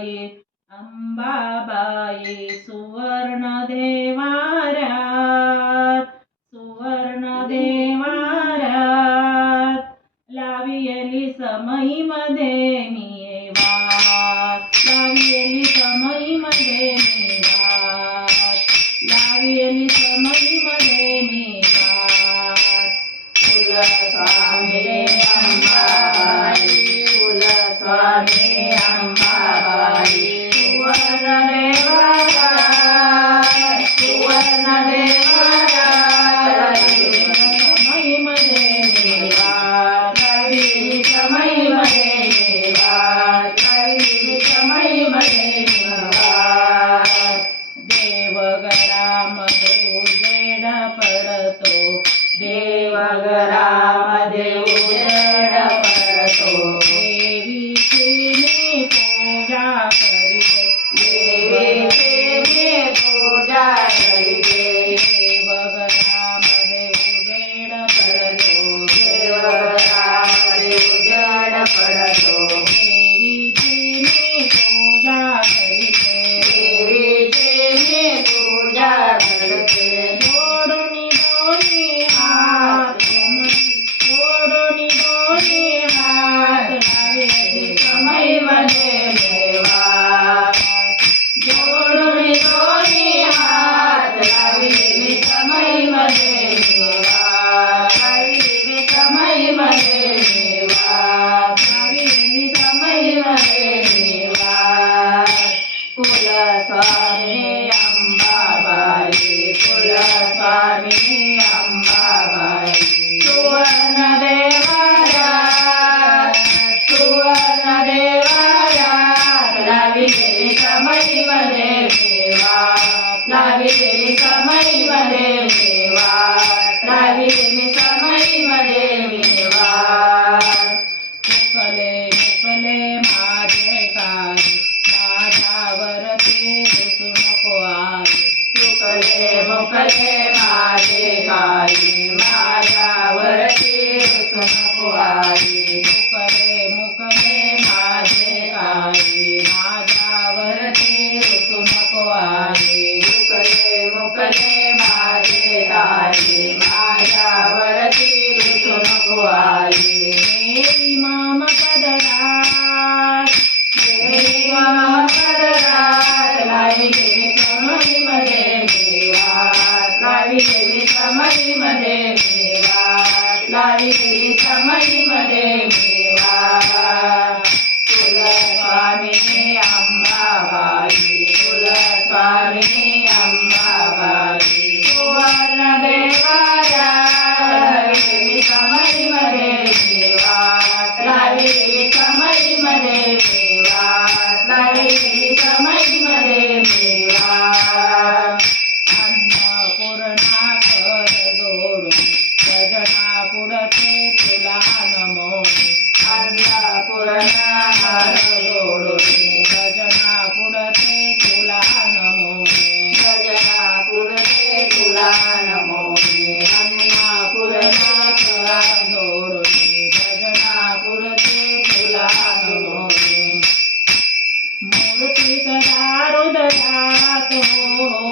अंबाबाई अंबाबाई सुवर्ण देवाऱ्यात लावियली समईमध्ये मी वाट लावियली समईमध्ये मी वाट लावियली समईमध्ये मी वाट कुलस्वामी अंबाबाई कुलस्वामी अंबाबाई सुवर्ण देवाऱ्यात समईमध्ये मी वाट लावियली समईमध्ये मी वाट लावियली समईमध्ये मी वाट देवघरामध्ये उजेड पडतो देवघरामध्ये उजेड पडतो देवीची मी पूजा करीते देवीची मी पूजा करीते देवघरामध्ये उजेड पडतो देवघरामध्ये उजेड पडतो देवीची मी पूजा करीते देवीची मी पूजा करते जोडून दोन्ही हात लावियली समईमध्ये मी वाट जोडून दोन्ही हात लावियली समईमध्ये मी वाट लावियली समईमध्ये मी वाट लावियली समईमध्ये मी वाट कुलस्वामी अंबाबाई कुलस्वामी अंबाबाई सुवर्ण देवाऱ्यात लावियली समईमध्ये मी वाट लावियली समईमध्ये मी वाट लावियली समईमध्ये मी वाट मुकले मुकले माझे काय माझ्यावरती रुसू नको आई मुकले मुकले माझे काही माझ्यावरती रुसू नको आई मुकले मुकले माझे काही माझ्यावरती रुसू नको आई मुकले मुकले माझे काही माझ्यावरती रुसू नको आई देवी मामा पदरात लावियली समईमध्ये मी वाट लावियली समईमध्ये मी वाट लावियली समईमध्ये मी वाट कुलस्वामी अंबाबाई कुलस्वामी अंबाबाई सुवर्ण देवाऱ्यात लावियली समईमध्ये मी वाट लावियली समईमध्ये मी वाट लावियली समईमध्ये मी वाट अन्नपूर्णा कर जोडून भजना पुढते तुला नमोनी अन्नपूर्णा कर जोडून भजना पुढते तुला नमोनी भजना पुढते तुला नमोनी अन्नपूर्णा कर जोडून भजना पुढते तुला नमोनी मूर्ती सदा हृदयात हो